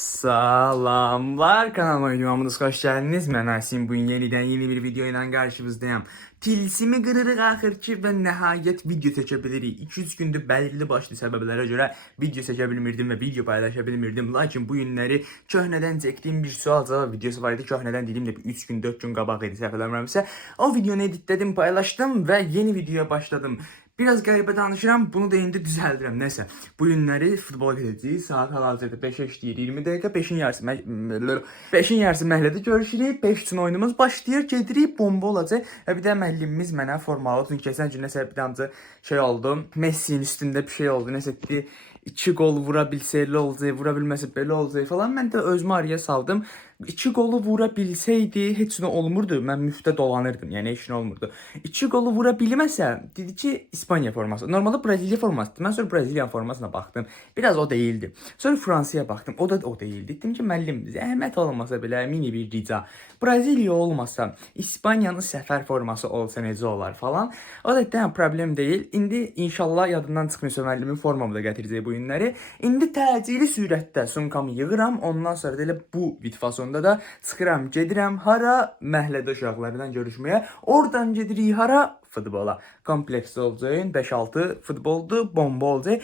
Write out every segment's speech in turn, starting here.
Salamlar, kanalıma videomuz hoş geldiniz. Ben Asim. Bugün yeni bir video ile karşınızdayım. Tilsimi qırırıq axır ki və nəhayət video çəkə bilirik. 2-3 gündür belirli başlı səbəblərə görə video çəkə bilmirdim və video paylaşa bilmirdim. Lakin bu günləri köhnədən çəkdiyim bir sual cavab videosu var idi. Köhnədən dediyimdə 3 gün 4 gün qabaq idi, səhv eləmirəmsə. O videonu editlədim, paylaşdım və yeni videoya başladım. Biraz qəribə danışıram, bunu da indi düzəldirəm. Nəsə, bu günləri futbola gedəcəyik. Saat hal-hazırda 5-ə işləyir, 20 dəqiqə. 5-in yarısı məhəllədə görüşürük. 5 üçün oyunumuz başlayır, gedirik, bomba olacaq. Və bir də müəllimimiz mənə formalı. Çünki keçən gün nəsə bir damcı şey oldu. Messi'nin üstündə bir şey oldu. Nəsə ki, 2 gol vura bilsəylə olacaq, vura bilməsə belə olacaq falan. Mən də özümü araya saldım. 2 golu vura bilsəydi heç nə olmurdu. Mən müftə dolanırdım. Yəni heç nə olmurdu. 2 golu vura bilməsə, dedi ki, İspaniya forması. Normalde Brezilya forması. Mən sonra Brezilya formasına baxdım. Biraz o değildi. Sonra Fransaya baxdım. O da o değildi. Dedim ki, müəllim, zəhmət olmasa belə mini bir rica. Brezilya olmasa, İspaniyanın səfər forması olsa necə olar falan. O da deyən problem deyil. İndi inşallah yadından çıxmıyorsa müəllimin formamı da gətirəcək bu günləri. İndi təcili sürətdə sumkamı yığıram. Ondan sonra da elə bu vitifasonda da çıxıram, gedirəm hara? Məhəllədə uşaqlarla görüşməyə. Oradan gedirik hara? Futbola. Kompleks olacaq. 5-6 futboldu, bomba olacaq.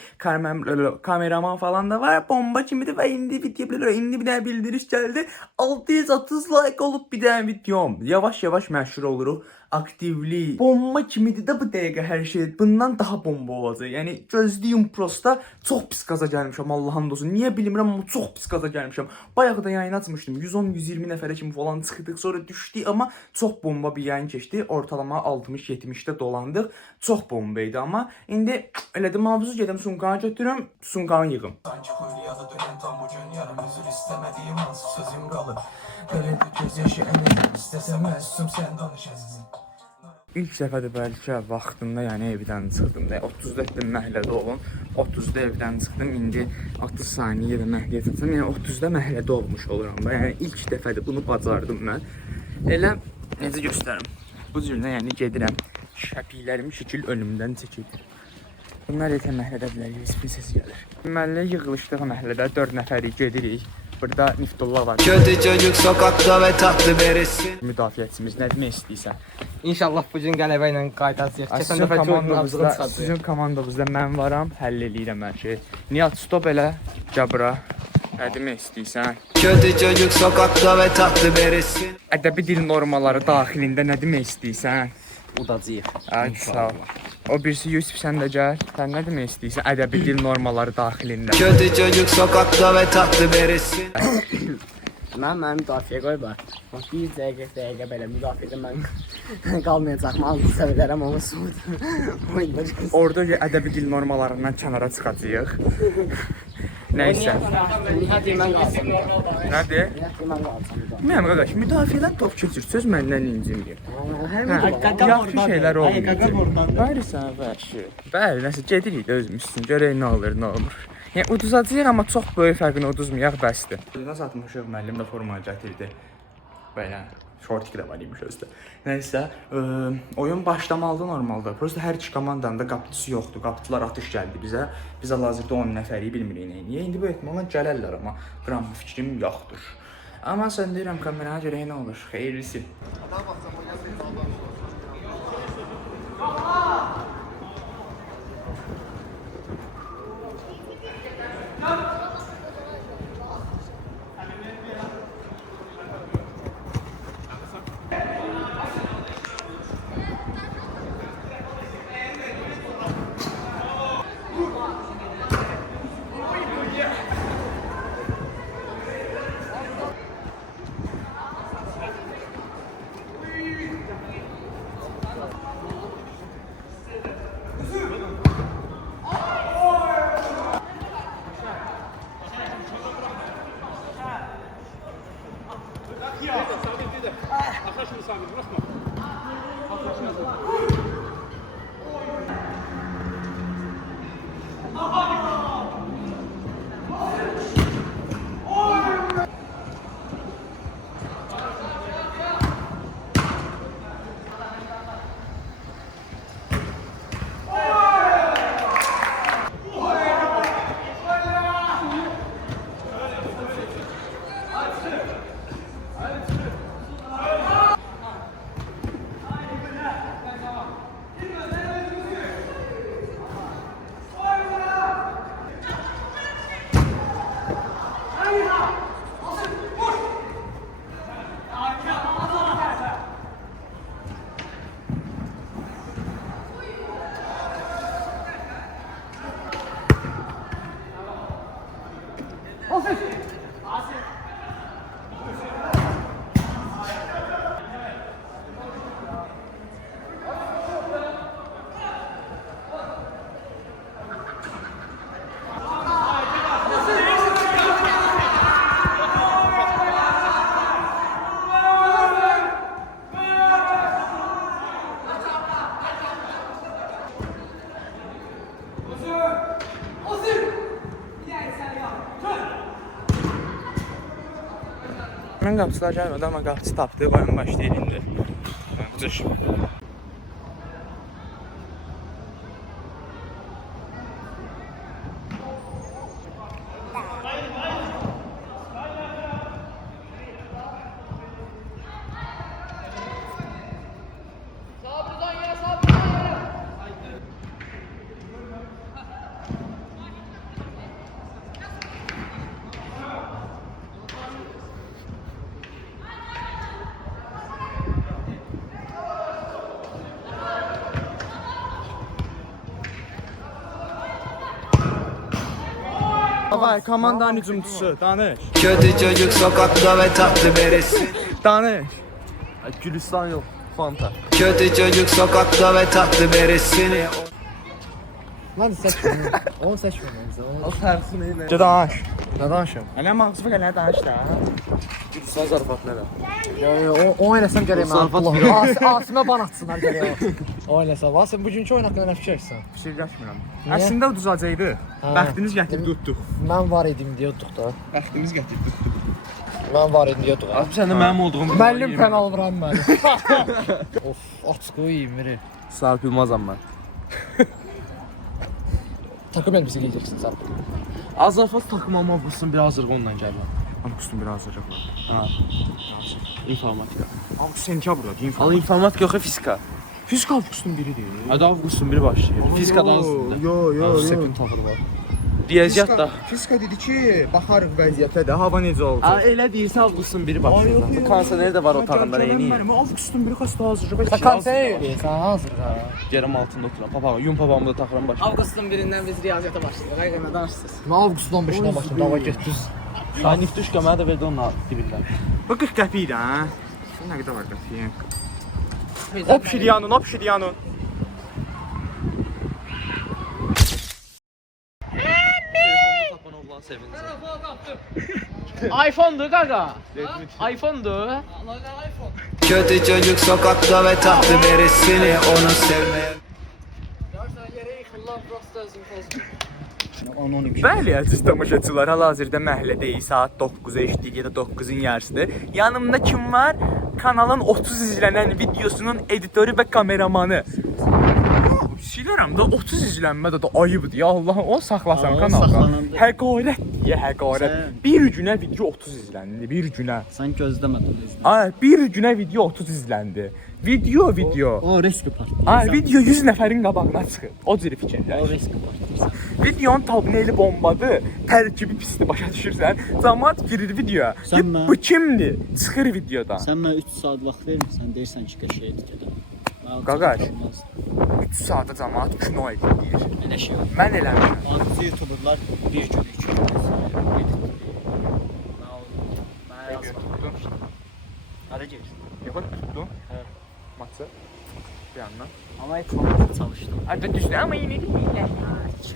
Kameraman falan da var. Bomba kimidir və indi bir dənə bildiriş gəldi. 630 like olub bir dənə videom. Yavaş-yavaş məşhur oluruq. Aktivli. Bomba kimidir də bu dəqiqə hər şey. Bundan daha bomba olacaq. Yəni gözləyim prosta. Çox pis qaza gəlmişəm, Allahın olsun. Niyə bilmirəm amma çox pis qaza gəlmişəm. Bayaq da yayın açmışdım. 110-120 nəfərə kimi falan çıxdıq, sonra düşdük amma çox bomba bir yayın keçdi. Ortalama 60-70-də dolandıq. Çox bomba idi amma indi elədim, mavzu gedim sumkanı götürüm, sumkanı yığım. Sanki quyuya da dönən tam bu gün yarım üzür istəmədiyim hansı sözüm qalır. Qəlbdə göz yaşı əmin istəsəm məsum sən danış əzizim. İlk dəfədir bəlkə vaxtında, yəni evdən çıxdım da 34-də məhəllədə olun. 30-da evdən çıxdım. İndi 30 saniyə də məhəlləyə çıxdım. Yəni 30-da məhəllədə olmuş oluram da. Yəni ilk dəfədir bunu bacardım mən. Elə necə göstərim? Bu cürlə yəni gedirəm. Şəpiklərimi şəkil önümdən çəkilir. Bunlar etə məhəllədə bilər, USB səsi gəlir. Məhəlləyə yığılışdıq məhəllədə 4 nəfərik gedirik. Burada Niftullah var. Kötü çocuk sokakta ve tatlı beresi. Müdafiəçimiz nə demək istəyirsən? İnşallah bu gün qələbə ilə qayıdacağıq. Keçən dəfə sizin komandamızda mən varam, həll eləyirəm hər şeyi. Nihat stop elə, Cabra. Nə demək istəyirsən? Kötü çocuk sokakta ve tatlı beresi. Ədəbi dil normaları daxilində nə demək istəyirsən? Udacağıq. Ay sağ ol. O birisi Yusuf sən də gəl. Sən nə demək istəyirsən? Ədəbi dil normaları daxilində. Kötü çocuk sokakta ve tatlı beresi. Mən müdafiə qoy bax. Bax bir dəqiqə belə müdafiədə mən qalmayacaq. Mən sevərəm onu sud. Orada ədəbi dil normalarından kənara çıxacağıq. Nəysə. Nihat mən qalsam. Nədir? Mən qalsam. Mənim qardaş, müdafiədən top keçir. Söz məndən incimir. Yaxşı şeylər olmuyor. Verirsən, vəhşi. Bəli, nəsə gedirik də özümüz üçün. Görək nə olur, nə olmur. Yəni uduzacağıq amma çox böyük fərqini uduzmayaq bəsdir. Nasıl atmışıq, müəllim də forma gətirdi. Belə şortik də var imiş özdə. Nəysə, oyun başlamalıdır normalda. Prosta hər iki komandanın da qapıçısı yoxdur. Qapıçılar atış gəldi bizə. Biz hal-hazırda 10 nəfərik bilmirik nəyə. İndi bu ehtimalla gələrlər amma qram fikrim yoxdur. Amma sən deyirəm kameraya görə nə olur? Xeyirlisi. Mən qapıçılar gəlmədi, amma qapıçı tapdı, oyun başlayır indi. Qıcış. Vay, komandanın hücumçusu, danış. Kötü çocuk sokakta ve tatlı beresi. Danış. Gülistan yok. Fanta. Kötü çocuk sokakta ve tatlı beresini. Lan seçme. Onu seçmememiz. O tersine ne? Danış. Ne danışım? Elə mağzıfı gələ danış da. Gülistan zarafatlara. O eləsəm gərək mən Zarafat Allah. Asimə ban atsınlar gərək. O eləsəm. Vasım bugünkü oyun haqqında nə fikirsən? Fikirləşmirəm. Niyə? Əslində uduzacaqdı. Hə. Bəxtimiz gətirib tutduq. Mən var idim deyirdik da. Bəxtimiz gətirib tutduq. Mən var idim deyirdik. Abi sen de mənim olduğum Müəllim penal vuran mən. Of, açıq yemiri. Sarp Yılmazam ben. Takım elbise giyeceksin sen. Azarfat takım alma vursun bir hazırlık ondan gəlmə. Avqustun bir hazırlıq var. Ha. İnformatika. Avqust sentyabrda deyim. Ama informatika yox, fizika. Fizika avqustun biridir. Hadi avqustun biri başlayır. Fizikadan üstündə. Yo. Sepin taxırı var. Riyaziyyat da. Fizika dedi ki, baxarıq vəziyyətə də, hava necə olacaq. Aa, elə deyirsə avqustun biri başlayır. Konserləri də var otağında yeni. Mənim avqustun biri xəstə hazırlıq. Sen kanser sen hazır ha. Yerim altında oturan papağı, yum papağımı da taxıram başlayır. Avqustun birindən biz riyaziyyata başladıq. Həqiqətən danışsınız. Mən avqustun 15-dən başladım. Dava getdiniz. Ay Niftuşka mənə də verdi onun dibindən. Bu 40 qəpik də, hə? Nə qədər var qəpiyin? Obsidianun. Tapan oğlan sevinsin. iPhone'du qaqa. iPhone'du. Kötü çocuk sokakta ve tatlı beresini onu sevmeyen. Bəli, əziz tamaşaçılar, hal-hazırda məhəllədə saat 9-a işləyir ya da 9-un yarısıdır. Yanımda kim var? Kanalın 30 izlənən videosunun editoru və kameramanı. Silirəm də 30 izlənmədə də ayıbdır ya Allah, o saxlasan kanalda. Həqarətdir, həqarət. Bir günə video 30 izləndi, bir günə. Sen gözlemedin izle. Ay, bir günə video 30 izləndi. Video. O riski parti. Ay, video 100 nəfərin qabağına çıxır. O cür fikirləş. riski parti. Videonun tabneli bombadır, tərkibi pisdir, başa düşürsən. Cəmaət girir videoya. Sən mən- Bu kimdir? Çıxır videodan. Sən mənə 3 saat vaxt vermirsən, deyirsən ki, qəşəngdir gedən. Qaqaş. 3 saata cəmaət kino edir. Elə şey yox. Mən eləmirəm. Adicə youtuberlar bir gün 2 gün Hara gedirsən? Yox, tutdum. Maçı. Bir yandan. Amma heç olmasa çalışdım. Ay, da düzdür, amma yenə deyirlər.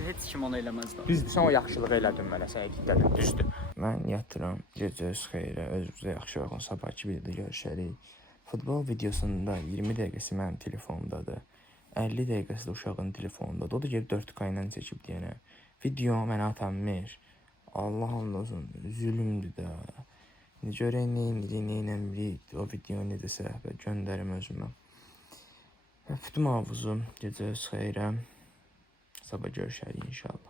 Heç kim onu eləməz də. Düzdür, sən o yaxşılığı elədin mənə, sənə diqqətim, düzdür. Mən yatıram, gecəniz xeyrə, özünüzə yaxşı baxın, sabahki videoda görüşərik. Futbol videosunda 20 dəqiqəsi mənim telefonumdadır. 50 dəqiqəsi də uşağın telefonundadır. O da gəlib 4K ilə çəkib deyənə. Video mənə atanmır. Allah olsun, zülümdür də. Görək neynəmirik, o video necəsə göndərim özümə. Öpdüm avuzum, gecəniz xeyrə. Sabah görüşərik inşallah.